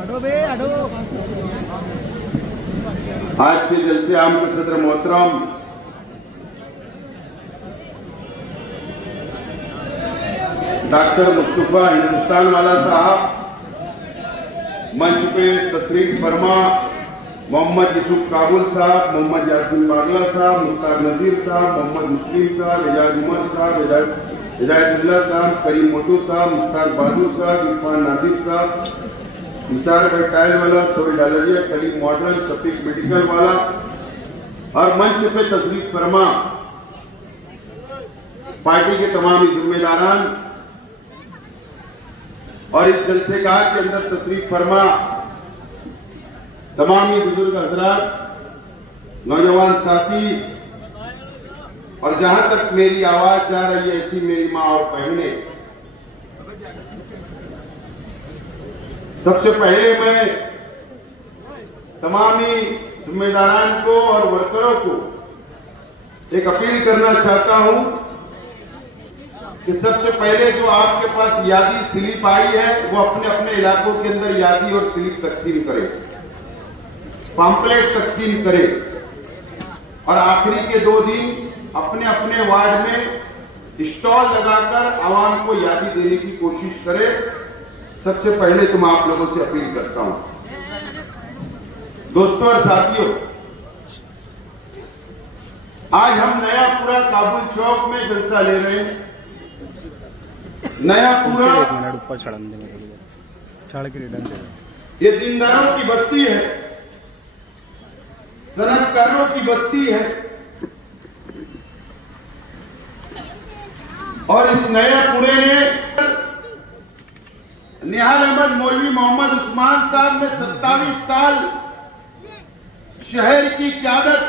आज के जलसे आम के सदर मोहतरम डॉक्टर मुस्तफा हिंदुस्तान वाला साहब, मंच पे तशरीफ फरमा मोहम्मद यूसुफ काबुल साहब, मोहम्मद यासीन बागला साहब, मुश्ताक नजीर साहब, मोहम्मद मुस्लिम साहब, एजाज उमर साहब, हिदायतुल्लाह साहब, करीम मोटू साहब, मुश्ताक बहादुर साहब, इरफान नादिर साहब, निसार टाइल वाला, सोई डालरिया, करीम मॉडल, शफीक मेडिकल वाला और मंच पे तशरीफ फरमा पार्टी के तमाम जिम्मेदारान और इस जलसेगाह के अंदर तशरीफ फरमा तमाम बुजुर्ग हजरात, नौजवान साथी और जहां तक मेरी आवाज जा रही है ऐसी मेरी माँ और बहनें, सबसे पहले मैं तमाम जिम्मेदारान को और वर्करों को एक अपील करना चाहता हूं कि सबसे पहले जो आपके पास यादी स्लिप आई है वो अपने अपने इलाकों के अंदर यादी और स्लिप तकसीम करें, पंपलेट तकसीम करें और आखिरी के 2 दिन अपने अपने वार्ड में स्टॉल लगाकर आवाम को यादी देने की कोशिश करें। सबसे पहले तो मैं आप लोगों से अपील करता हूं। दोस्तों और साथियों, आज हम नयापुरा काबुल चौक में जलसा ले रहे हैं। नयापुरा ये दीनदारों की बस्ती है, सनतकारों की बस्ती है और इस नयापुरे में निहाल अहमद मौलवी मोहम्मद उस्मान साहब ने 27 साल शहर की क़यादत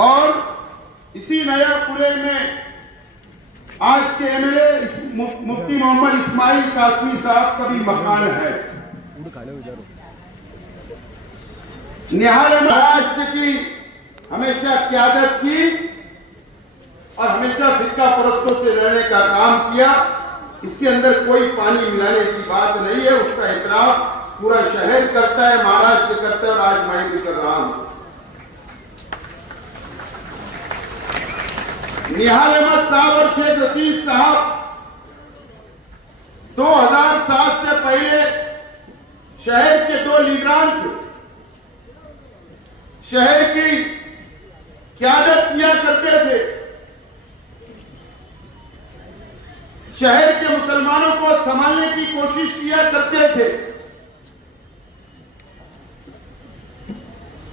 और इसी नयापुरे में आज के एमएलए मुफ्ती मोहम्मद इस्माइल कासमी साहब का भी मकान है। निहाल महाराष्ट्र की हमेशा क़यादत की और हमेशा फिरका परस्तों से लड़ने का काम किया। इसके अंदर कोई पानी मिलाने की बात नहीं है, उसका इतराफ पूरा शहर करता है, महाराष्ट्र करता है और आज मैं भी कर रहा हूं। निहाल अहमद साहब और शेख रशीद साहब 2007 से पहले शहर के 2 लीडरान थे, शहर की क़यादत किया करते थे, शहर के मुसलमानों को संभालने की कोशिश किया करते थे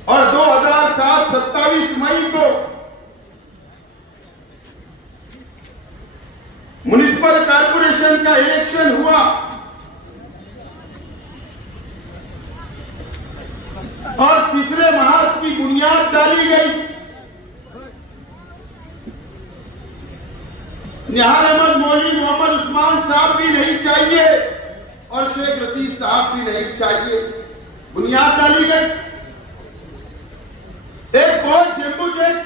और 2007 27 मई को म्युनिसिपल कॉर्पोरेशन का इलेक्शन हुआ और तीसरे महाज की बुनियाद डाली गई। निहाल अहमद मौलवी मोहम्मद उस्मान साहब भी नहीं चाहिए और शेख रशीद साहब भी नहीं चाहिए, बुनियाद डाली गई। एक बहुत जम्बूजेट,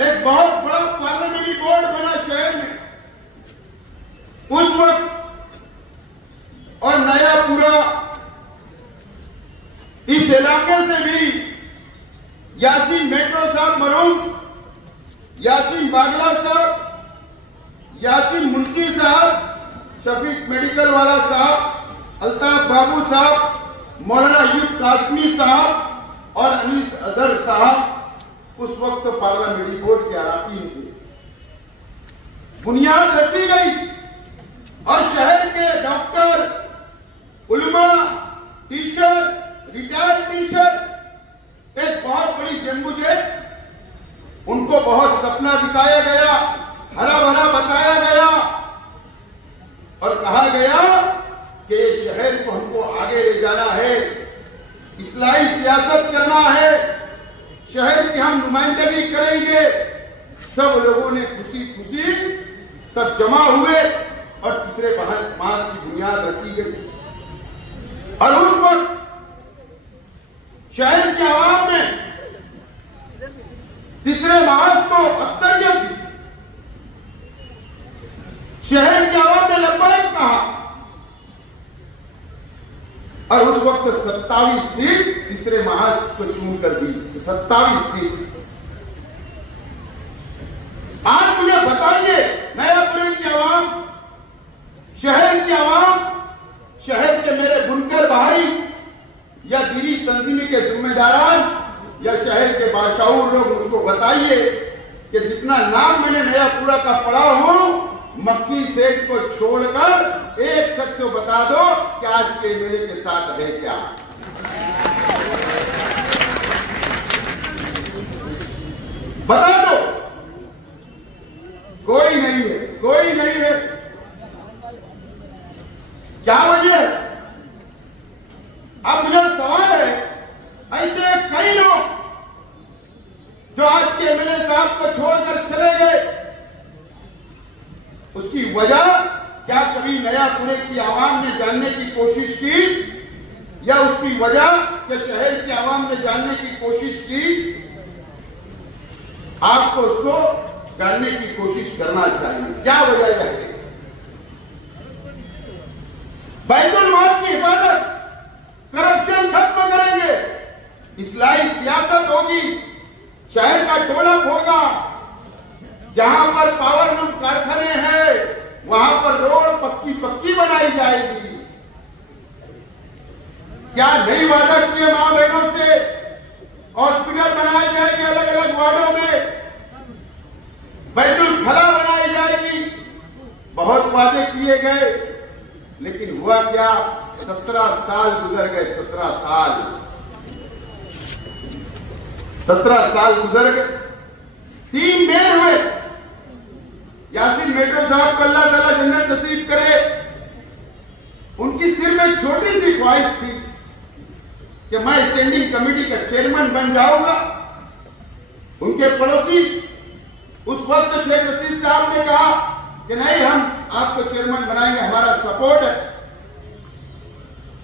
एक बहुत बड़ा पार्लियामेंट्री बोर्ड बना शहर में उस वक्त और नयापुरा इस इलाके से भी यासीन मेट्रो साहब मरूम, यासीन बागला साहब, यासीन मुंशी साहब, शफीक मेडिकल वाला साहब, अल्ताफ बाबू साहब, मौलाना यूब कासमी साहब और अनीस अजहर साहब उस वक्त पार्लियामेंट्री बोर्ड के अराकीन थे। बुनियाद रखी गई और शहर के डॉक्टर, उलमा, टीचर, रिटायर्ड टीचर एक बहुत बड़ी जम्बूजेट उनको बहुत सपना दिखाया गया, हरा भरा बताया गया और कहा गया कि शहर को हमको आगे ले जाना है, इस्लाही सियासत करना है, शहर की हम नुमाइंदगी करेंगे। सब लोगों ने खुशी खुशी सब जमा हुए और तीसरे मास की बुनियाद रखी गई और उस वक्त शहर की आवाम ने तीसरे मास को अक्सरियत दी। शहर की आवाम ने लब्बैक कहा और उस वक्त 27 सीट तीसरे महाज को चुन कर दी, 27 सीट। आज मुझे बताइए, नयापुरे की आवाम, शहर की आवाम, शहर के मेरे बुनकर भाई या दीनी तंजीमी के जिम्मेदारान या शहर के बाशाऊर लोग, मुझको बताइए कि जितना नाम मैंने नयापुरा का पढ़ा हूं, मक्की सेठ को छोड़कर एक शख्स को बता दो कि आज के एमएलए के साथ है क्या। बता दो, कोई नहीं है, कोई नहीं है। क्या वजह है? अब मुझे सवाल है, ऐसे कई लोग जो आज के एमएलए साहब को छोड़कर चले गए, उसकी वजह क्या कभी नयापुरे की आवाम ने जानने की कोशिश की, या उसकी वजह क्या शहर की आवाम ने जानने की कोशिश की? आपको उसको जानने की कोशिश करना चाहिए, क्या वजह है। बैतुल माल की हिफाजत, करप्शन खत्म करेंगे, इस्लाही सियासत होगी, शहर का डेवलप होगा, जहां पर पावरलूम कारखाने हैं वहां पर रोड पक्की पक्की बनाई जाएगी। क्या नई वादा किए मां बहनों से? हॉस्पिटल बनाए जाएंगे अलग अलग वार्डों में, बैतुल खला बनाई जाएगी, बहुत वादे किए गए, लेकिन हुआ क्या? 17 साल गुजर गए, 17 साल गुजर गए। 3 मेयर हुए। यासीन मेट्रो साहब को अल्लाह ताला जन्नत नसीब करे। उनकी सिर्फ एक छोटी सी ख्वाहिश थी कि मैं स्टैंडिंग कमेटी का चेयरमैन बन जाऊंगा। उनके पड़ोसी उस वक्त शेख रशीद साहब ने कहा कि नहीं, हम आपको चेयरमैन बनाएंगे, हमारा सपोर्ट है।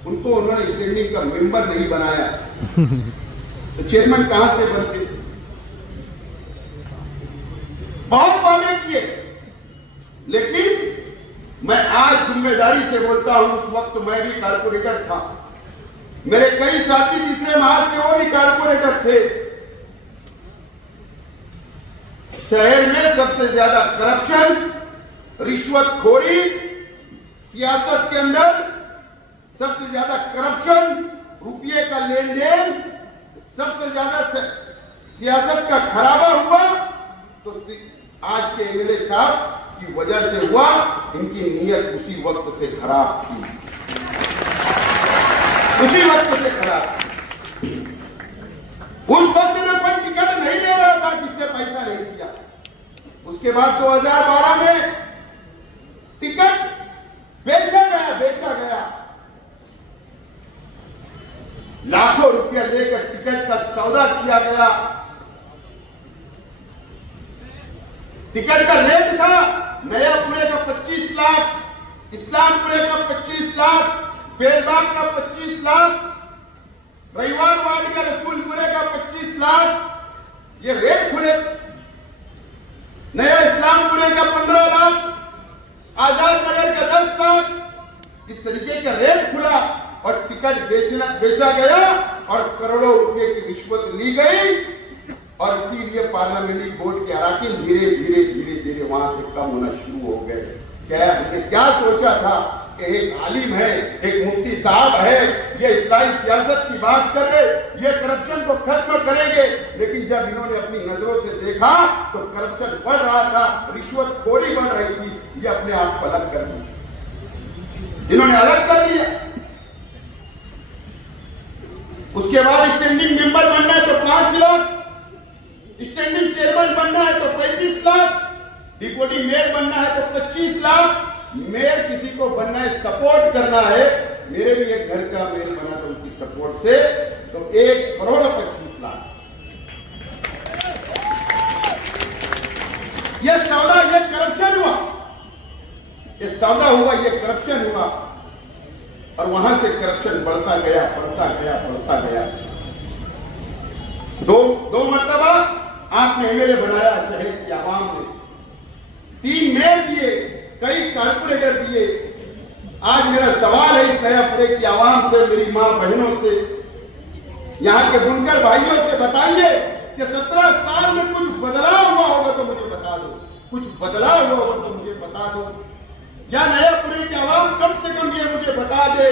उनको उन्होंने स्टैंडिंग का मेंबर नहीं बनाया, तो चेयरमैन कहां से बनते? बहुत वादे किए, लेकिन मैं आज जिम्मेदारी से बोलता हूं, उस वक्त मैं भी कारपोरेटर था, मेरे कई साथी तीसरे महाज के वो भी कारपोरेटर थे। शहर में सबसे ज्यादा करप्शन, रिश्वतखोरी, सियासत के अंदर सबसे ज्यादा करप्शन, रुपये का लेन देन, सबसे ज्यादा सियासत का खराबा हुआ तो आज के एमएलए साहब की वजह से हुआ। इनकी नीयत उसी वक्त से खराब थी, उसी वक्त से खराब। उस वक्त में कोई टिकट नहीं ले रहा था, किसने पैसा नहीं दिया। उसके बाद 2012 में टिकट बेचा गया, लाखों रुपया लेकर टिकट का सौदा किया गया। टिकट का रेट था नयापुरे का 25 लाख, इस्लामपुरे का 25 लाख, बेलबाग का 25 लाख, रविवार वार्ड का रसूलपुरे का 25 लाख, ये रेट खुले। नया इस्लामपुरे का 15 लाख, आजाद नगर का 10 लाख, इस तरीके का रेट खुला और टिकट बेचा गया और करोड़ों रुपए की रिश्वत ली गई। और इसीलिए पार्लियामेंट्री बोर्ड के अराकीन धीरे धीरे वहां से कम होना शुरू हो गए। क्या सोचा था कि एक आलिम है, एक मुफ्ती साहब है, ये इस्लाही सियासत की बात कर रहे, ये करप्शन को खत्म करेंगे। लेकिन जब इन्होंने अपनी नजरों से देखा तो करप्शन बढ़ रहा था, रिश्वतखोरी बढ़ रही थी, ये अपने आप को अलग कर लिया, इन्होंने अलग कर लिया। उसके बाद स्टैंडिंग मेंबर बनना है तो 5 लाख, स्टैंडिंग चेयरमैन बनना है तो 35 लाख, डिप्टी मेयर बनना है तो 25 लाख। मेयर किसी को बनना है, सपोर्ट करना है, मेरे भी एक घर का मेयर बना था उनकी सपोर्ट से, तो 1 करोड़ 25 लाख। ये सौदा, ये करप्शन हुआ, ये सौदा हुआ, ये करप्शन हुआ। और वहां से करप्शन बढ़ता गया। दो मर्तबा आपने एमएलए बनाया शहर की आवाम ने, 3 मेयर दिए, कई कारपोरेटर दिए, आज मेरा सवाल है इस नयापुरे की आवाम से, मेरी मां बहनों से, यहाँ के बुनकर भाइयों से, बताइए कि 17 साल में कुछ बदलाव हुआ होगा तो मुझे बता दो, कुछ बदलाव हुआ होगा तो मुझे बता दो। या नयापुरे की आवाम कम से कम ये मुझे बता दे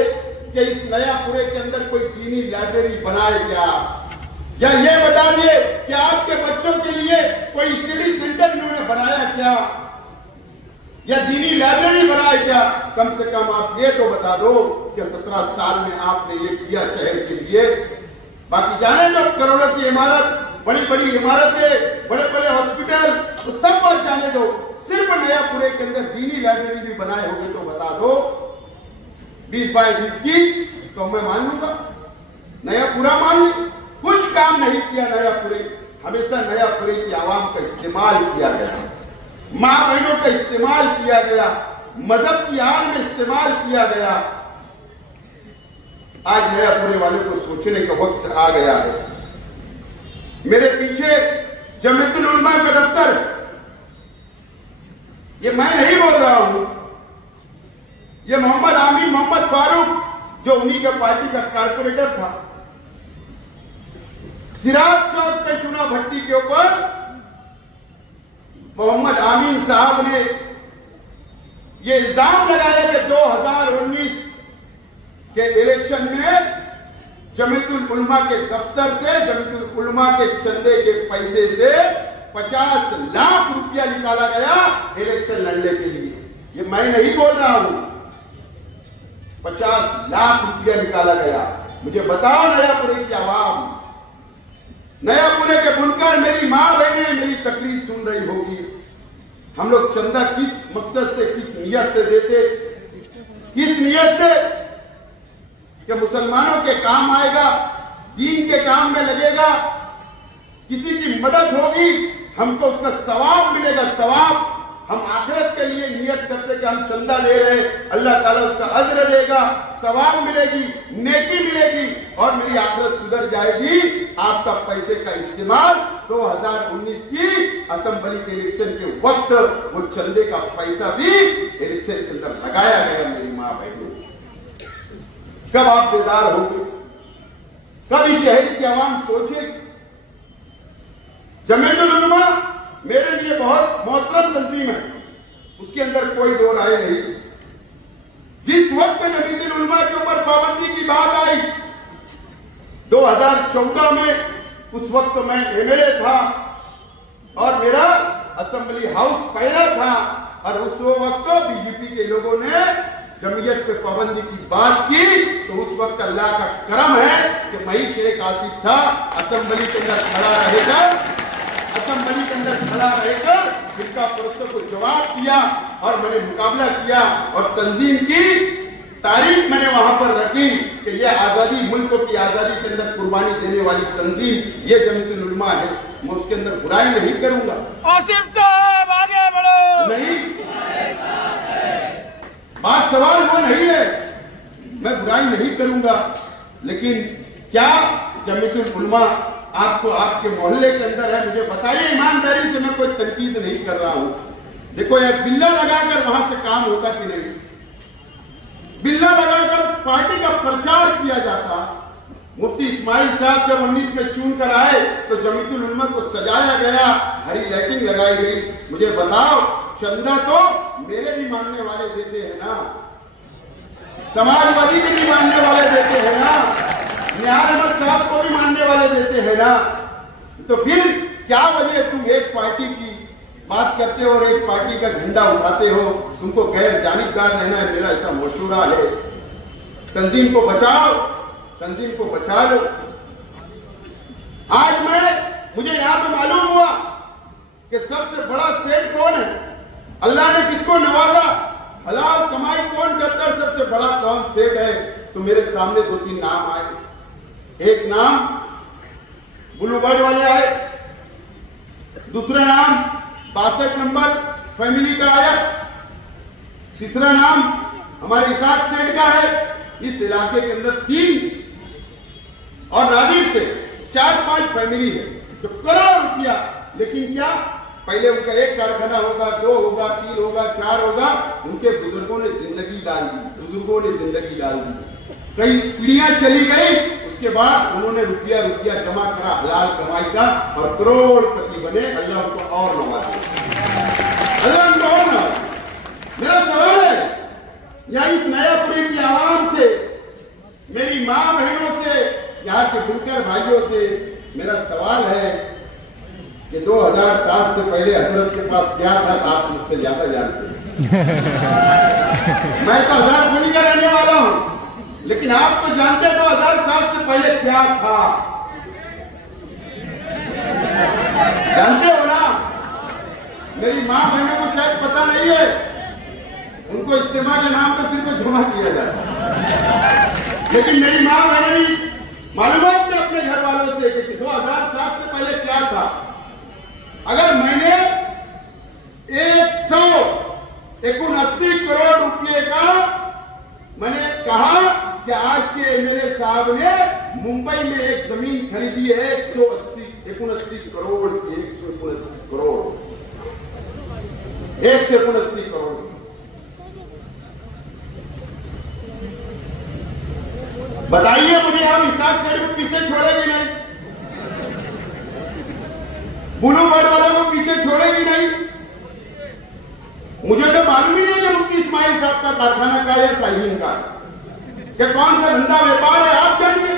कि इस नयापुरे के अंदर कोई दीनी लाइब्रेरी बनाए क्या, या ये बता दिए कि आपके बच्चों के लिए कोई स्टडी सेंटर इन्होंने बनाया क्या, या दीनी लाइब्रेरी बनाए क्या। कम से कम आप ये तो बता दो कि 17 साल में आपने ये किया शहर के लिए। बाकी जाने दो, करोड़ों की इमारत, बड़ी बड़ी इमारतें, बड़े बड़े हॉस्पिटल, तो सब बात जाने दो। सिर्फ नयापुरे के अंदर दीनी लाइब्रेरी भी बनाए होंगे तो बता दो 20 बाय 20 की, तो मैं मान लूंगा, नयापुरा मान ली। कुछ काम नहीं किया नयापुरे, हमेशा नयापुरे की आवाम का इस्तेमाल किया गया, मां बहनों का इस्तेमाल किया गया, मजहब की आड़ में इस्तेमाल किया गया। आज नयापुरे वालों को सोचने का वक्त आ गया है। मेरे पीछे जमीयतुल उलमा का दफ्तर, ये मैं नहीं बोल रहा हूं, ये मोहम्मद आमीन मोहम्मद फारूक जो उन्हीं का पार्टी का कारपोरेटर था, सिराज चौक पे चुनाव भट्टी के ऊपर मोहम्मद आमीन साहब ने ये इल्जाम लगाया कि 2019 के इलेक्शन में जमीयतुल उलमा के दफ्तर से, जमीयतुल उलमा के चंदे के पैसे से 50 लाख रुपया निकाला गया इलेक्शन लड़ने के लिए। ये मैं नहीं बोल रहा हूं, 50 लाख रुपया निकाला गया। मुझे बताओ नयापुरे की आवाम, नयापुरे के बुनकर, मेरी मां बहनें मेरी तकरीर सुन रही होगी, हम लोग चंदा किस मकसद से, किस नियत से देते, किस नियत से कि मुसलमानों के काम आएगा, दीन के काम में लगेगा, किसी की मदद होगी, हमको उसका सवाब मिलेगा। सवाब हम आखिरत के लिए नियत करते कि हम चंदा ले रहे, अल्लाह ताला उसका अज्र देगा, सवाब मिलेगी, नेकी मिलेगी और मेरी आखिरत सुधर जाएगी। आपका पैसे का इस्तेमाल 2019 की असेंबली के इलेक्शन के वक्त वो चंदे का पैसा भी इलेक्शन के अंदर लगाया गया। मेरी मां बहनों, कब आप बेदार होंगे, कब इस शहर की आवाम सोचे। जमीयतुल उलमा मेरे लिए बहुत मोहतरम तंजीम है, उसके अंदर कोई दो राय नहीं। जिस वक्त जमीयतुल उलमा के ऊपर पाबंदी की बात आई 2014 में, उस वक्त मैं एमएलए था और मेरा असेंबली हाउस पहला था, और उस वक्त बीजेपी के लोगों ने जमीयत पे पाबंदी की बात की, तो उस वक्त अल्लाह का करम है कि मई शेख आसिफ था, असेंबली के अंदर खड़ा रहेगा, असेंबली के अंदर खड़ा रहकर फिरका परस्तों को जवाब दिया और मैंने मुकाबला किया और तंजीम की तारीफ मैंने वहां पर रखी कि यह आजादी, मुल्क की आजादी के अंदर कुर्बानी देने वाली तंजीम ये जमीयतुल उलमा है। मैं उसके अंदर बुराई नहीं करूंगा। आसिफ साहब आगे बढ़ो। नहीं, बात सवाल वो नहीं है, मैं बुराई नहीं करूंगा, लेकिन क्या जमीयतुल उलमा आपको आपके मोहल्ले के अंदर है, मुझे बताइए ईमानदारी से, मैं कोई तनकीद नहीं कर रहा हूं। देखो यार, बिल्ला लगाकर वहां से काम होता कि नहीं, बिल्ला लगाकर पार्टी का प्रचार किया जाता। मुफ्ती इस्माइल साहब जब 19 में चुन कर आए तो जमीयतुल उलमा को सजाया गया, हरी लाइटिंग लगाई गई। मुझे बताओ, चंदा तो मेरे भी मानने वाले देते हैं ना, समाजवादी के भी मानने वाले देते हैं ना, नियाज अहमद साहब को भी मानने वाले देते हैं ना, तो फिर क्या वजह तुम एक पार्टी की बात करते हो और एक पार्टी का झंडा उठाते हो? तुमको गैर जानिबदार रहना है, मेरा ऐसा मशूरा है। तंजीम को बचाओ, तंजीम को बचा लो। आज मुझे यहां पे मालूम हुआ कि सबसे बड़ा सेठ कौन है, अल्लाह ने किसको नवाजा, हलाल कमाई कौन करता है, सबसे बड़ा कौन सेठ है। तो मेरे सामने 2-3 नाम आए। एक नाम ब्लू बर्ड वाले आए, दूसरा नाम 62 नंबर फैमिली का आया, तीसरा नाम हमारे इसाक सेठ का है। इस इलाके के अंदर 3 और राजीव से 4-5 फैमिली है जो करोड़ रुपया, लेकिन क्या पहले उनका एक कारखाना होगा, 2 होगा, 3 होगा, 4 होगा। उनके बुजुर्गों ने जिंदगी डाल दी, कई पीढ़ियां चली गई। उसके बाद उन्होंने रुपया जमा करा, हलाल कमाई का, और करोड़पति बने। अल्लाह उनको और नवाजे, अल्लाह उनको और नवाजे। मेरा सवाल है या इस नयापुरी की आवाम से, मेरी माँ बहनों से, यहाँ के बुनकर भाइयों से मेरा सवाल है कि 2007 से पहले हजरत के पास क्या था, आप मुझसे ज्यादा जानते हैं। मैं तो हजारपुरी का रहने वाला हूं, लेकिन आप तो जानते हैं 2007 से पहले क्या था, जानते हो ना। मेरी माँ बहनों को शायद पता नहीं है, उनको इस्तेमाल के नाम पर सिर्फ जमा किया जाता है, लेकिन मेरी माँ बहनें भी मालूमात थे अपने घर वालों से कि 2007 से पहले क्या था। अगर मैंने 179 करोड़ रुपए का मैंने कहा कि आज के एमएलए साहब ने मुंबई में एक जमीन खरीदी है 179 करोड़, 179 करोड़। बताइए मुझे, हम इसाक शरीफ को पीछे छोड़ेंगे नहीं, बुलू बोर्ड वालों को पीछे छोड़ेगी नहीं। मुझे तो मालूम ही नहीं कि मुफ्ती इस्माइल साहब का कारखाना का या साहिन का कि कौन सा धंधा व्यापार है, आप जानिए।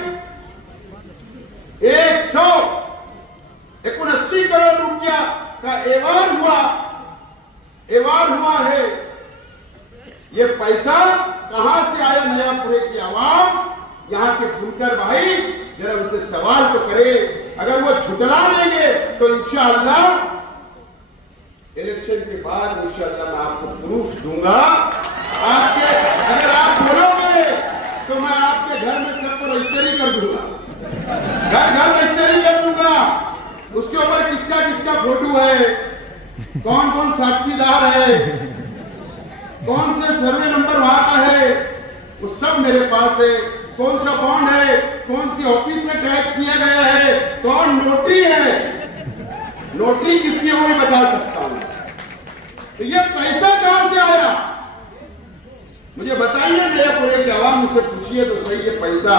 179 करोड़ रुपया का एवार्ड हुआ है। ये पैसा कहां से आया? नयापुरे की आवाम, यहाँ के बुनकर भाई जरा उनसे सवाल तो करे। अगर वो झुटला देंगे तो इंशाअल्लाह इलेक्शन के बाद इंशाअल्लाह मैं आपको प्रूफ दूंगा। आपके अगर आप बोलोगे तो मैं आपके घर में सबको रजिस्ट्री कर दूंगा, घर रजिस्ट्री कर दूंगा। उसके ऊपर किसका किसका फोटो है, कौन कौन साक्षीदार है, कौन से सर्वे नंबर वहां का है, वो सब मेरे पास है। कौन सा बॉन्ड है, कौन सी ऑफिस में ट्रैक किया गया है, कौन नोटरी है, नोटरी किसकी है वो मैं बता सकता हूं। तो ये पैसा कहां से आया मुझे बताइए। नयापुरे की आवाम मुझसे पूछिए तो सही, ये पैसा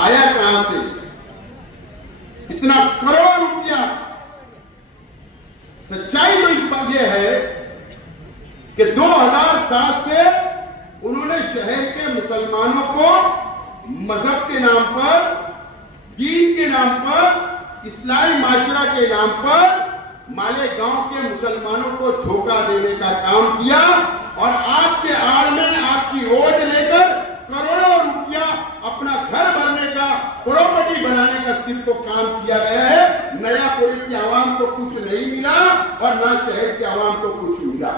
आया कहां से? इतना करोड़ रुपया। सच्चाई तो इस बात यह है कि 2007 से उन्होंने शहर के मुसलमानों को मजहब के नाम पर, दीन के नाम पर, इस्लामी माशरा के नाम पर मालेगांव के मुसलमानों को धोखा देने का काम किया, और आपके आड़ में आपकी वोट लेकर करोड़ों रुपया अपना घर भरने का, प्रॉपर्टी बनाने का सिर्फ तो काम किया गया है। नयापुर की आवाम को कुछ नहीं मिला और ना शहर की आवाम को कुछ मिला।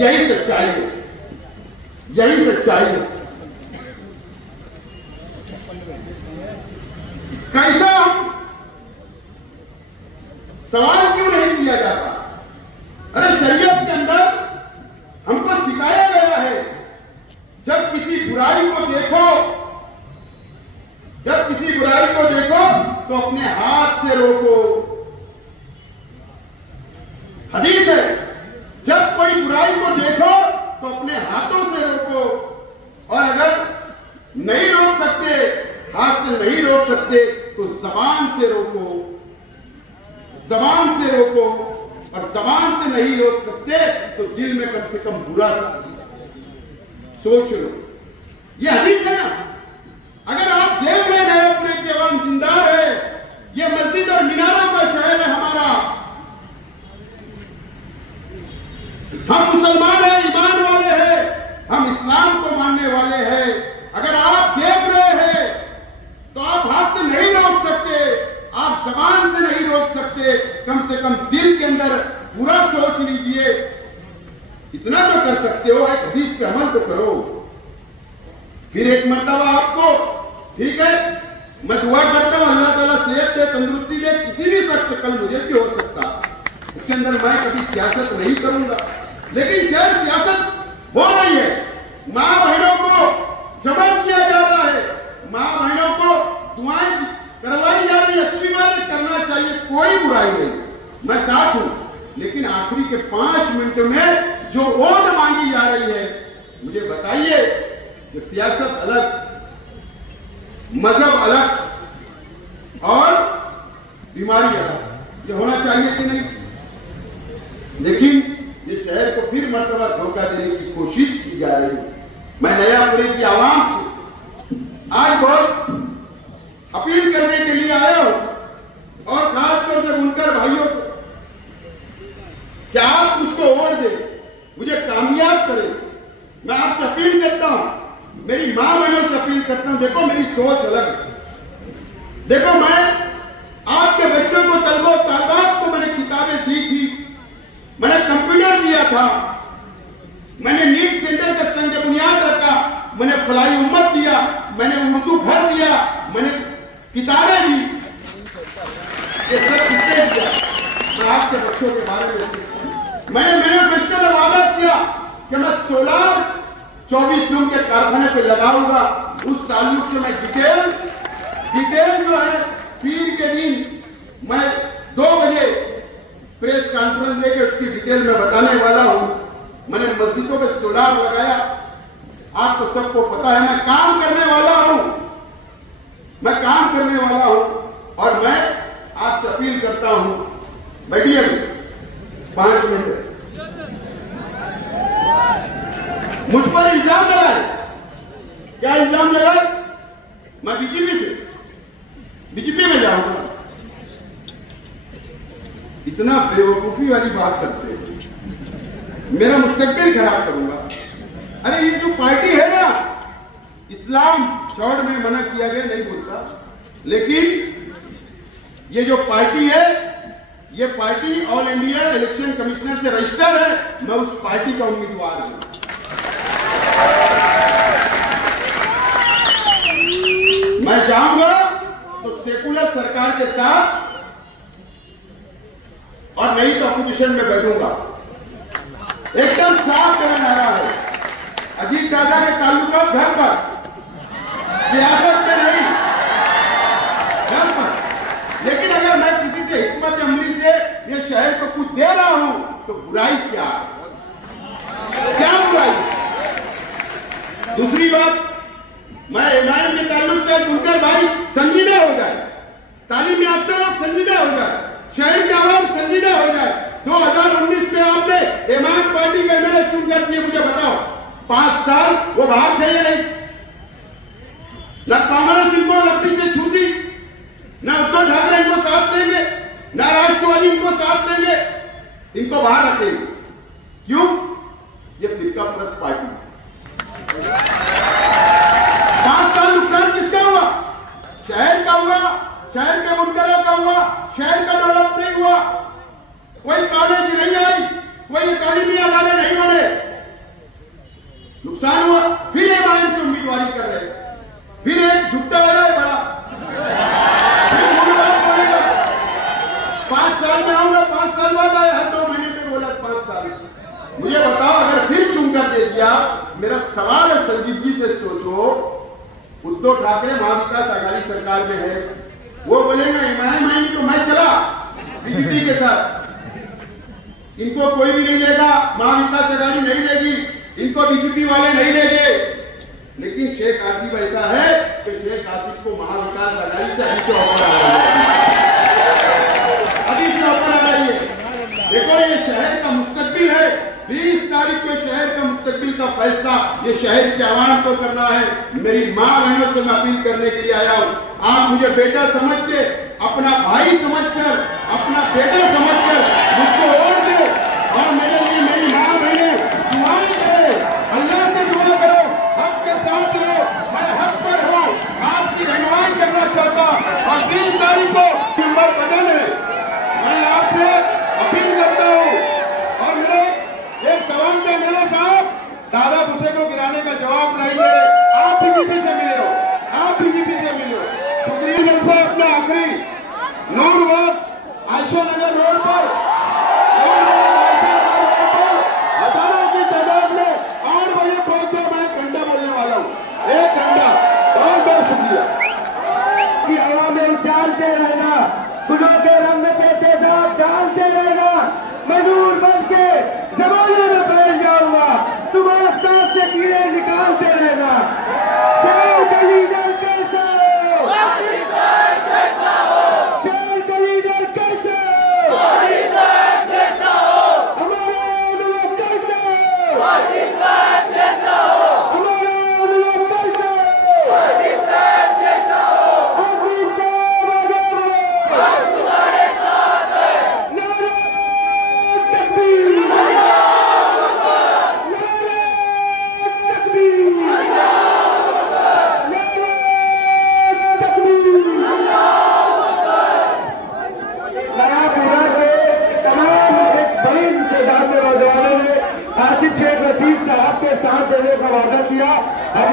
यही सच्चाई है, यही सच्चाई है। कैसा हम सवाल क्यों नहीं किया जाता? अरे शरीयत के अंदर हमको सिखाया गया है, जब किसी बुराई को देखो, जब किसी बुराई को देखो तो अपने हाथ से रोको। हदीस है, जब कोई बुराई को देखो तो अपने हाथों से रोको, और अगर नहीं रोक सकते, हाथ से नहीं रोक सकते तो जबान से रोको, जबान से रोको, और जबान से नहीं रोक सकते तो दिल में कम से कम बुरा सोच लो। ये हदीस है ना। अगर आप देख रहे हैं अपने की आवाम जिंदा है, ये मस्जिद और मीनारों का शहर है हमारा, हम मुसलमान हैं, ईमान वाले हैं, हम इस्लाम को मानने वाले हैं। अगर आप देख रहे हैं तो आप हाथ से नहीं रोक सकते, आप जबान से नहीं रोक सकते, कम से कम दिल के अंदर पूरा सोच लीजिए। इतना तो कर सकते हो, एक हदीस पे अमल तो करो। फिर एक मर्तबा आपको, ठीक है, मैं दुआ करता हूं अल्लाह ताला सेहत दे, तंदुरुस्ती दे, किसी भी शख्स, कल मुझे भी हो सकता, उसके अंदर मैं कभी सियासत नहीं करूंगा, लेकिन शायद सियासत हो रही है। मां बहनों को जमा किया जा रहा है, मां बहनों को दुआएं करवाई जा रही है, अच्छी बात करना चाहिए, कोई बुराई नहीं, मैं साथ हूं, लेकिन आखिरी के 5 मिनटों में जो वोट मांगी जा रही है, मुझे बताइए कि सियासत अलग, मजहब अलग और बीमारी अलग, ये होना चाहिए कि नहीं? लेकिन ये शहर को फिर मर्तबा धोखा देने की कोशिश की जा रही है। मैं नयापुरी की आवाम से आज बहुत अपील करने के लिए आया हूं, और खासतौर से बुनकर भाइयों को, कि आप मुझको वोट दें, मुझे कामयाब करें। मैं आपसे अपील करता हूं, मेरी मां बहनों से अपील करता हूं, देखो मेरी सोच अलग है। देखो मैं आपके बच्चों को तलबो तादाद को मैंने किताबें दी थी, मैंने कंप्यूटर दिया था, मैंने नीट सेंटर का संग बुनियाद रखा, मैंने फलाई उम्मत दिया, मैंने उर्दू घर दिया, मैंने किताबें दी। ये सब किसने दिया? मैं आपके बच्चों के बारे में मैंने मैनिफेस्टो में वादा किया कि मैं 16-24 लोगों के कारखाने पे लगाऊंगा। उस ताल्लुक से मैं डिटेल जो है पीर के दिन मैं 2 बजे प्रेस कॉन्फ्रेंस लेके उसकी डिटेल में बताने वाला हूं। मैंने मस्जिदों पे सोलार लगाया, आपको सबको पता है। मैं काम करने वाला हूं, और मैं आपसे अपील करता हूं, बैठिए 5 मिनट। मुझ पर इल्जाम लगाए, क्या इल्जाम लगाए? मैं बीजेपी में जाऊंगा। इतना बेवकूफी वाली बात करते हैं, मेरा मुस्तकबिल खराब करूंगा। अरे ये जो पार्टी है ना, इस्लाम शॉर्ट में मना किया गया, नहीं बोलता, लेकिन ये जो पार्टी है, ये party all India election commissioner से रजिस्टर है। मैं उस पार्टी का उम्मीदवार हूं। मैं जाऊंगा तो सेकुलर सरकार के साथ, और नहीं तो अपोजिशन में बैठूंगा। एकदम साफ करना नारा है, अजीत दादा के ताल्लुकात घर पर, सियासत में नहीं, घर पर। लेकिन अगर मैं किसी से हिकमत अमली से ये शहर को कुछ दे रहा हूं, तो बुराई क्या बुराई? दूसरी बात, मैं एमआईएम के ताल्लुक से बुनकर भाई संजीदा हो जाए, तालीम याफ्ता लोग संजीदा हो जाए, शहर के आवाम संजीदा हो जाए। 2019 में आपने एमआईएम पार्टी का एमएलए चुन कर दिए, मुझे बताओ 5 साल वो बाहर थे या नहीं? न कांग्रेस इनको लकड़ी से छूटी, न उद्धव ठाकरे इनको साथ देंगे, न राष्ट्रवादी इनको साथ देंगे, इनको बाहर रखेंगे। क्यों? ये फिरका परस्त पार्टी है। 5 साल नुकसान किसका हुआ? शहर का हुआ, शहर के बुनकरों का हुआ, शहर का डेवलप नहीं हुआ, कोई कॉलेज नहीं आई, कोई अकादमी अदारे नहीं बने, नुकसान हुआ। फिर एमआईएम से उम्मीदवारी कर रहे, फिर एक झुकता वाला है बड़ा, फिर बात बोलेगा 5 साल में आऊंगा, 5 साल बाद आया, हर 2 महीने में बोला 5 साल। मुझे बताओ, अगर फिर चुनकर दे दिया, मेरा सवाल है, संजीदगी से सोचो। उद्धव ठाकरे महाविकास आघाड़ी सरकार में है, वो बोलेगा एमआईएम तो मैं चला बीजेपी के साथ, इनको कोई भी नहीं लेगा, महाविकास आघाड़ी नहीं लेगी, इनको बीजेपी वाले नहीं लेंगे। लेकिन शेख आसिफ ऐसा है कि शेख आसिफ को महाविकास आघाड़ी से अभी से ऑफर आ रही है। देखो ये शहर का मुस्तकबिल है, 20 तारीख को शहर का मुस्तकबिल का फैसला ये शहर के आवाम को करना है। मेरी मां बहनों से मैं अपील करने के लिए आया हूं, आप मुझे बेटा समझ के, अपना भाई समझकर, अपना बेटा समझकर मुझको वोट दो, और मेरे लिए मेरी मां बहनें दुआएं करें, अल्लाह से दुआ करो, हक के साथ लो, मैं हक पर हूं, आपकी रहनुमाई करना चाहता। और 20 तारीख को नंबर बदल है, मैं आपसे अपील करता हूं। और मेरे एक सवाल से मेरे साहब, दादा भुसे को गिराने का जवाब नहीं दे रहे, आप बीजेपी से मिले हो, आप बीजेपी से मिले हो। शुक्रिया से अपना आखिरी नूरबाग आयशा नगर रोड पर हजारों की तादाद में 8 बजे पहुंचे। मैं घंटा बोलने वाला हूँ, 1 घंटा। बहुत बहुत शुक्रिया। कि हवा में उछालते रहना, गुलों के रंग पे तेजाब डालते रहना। और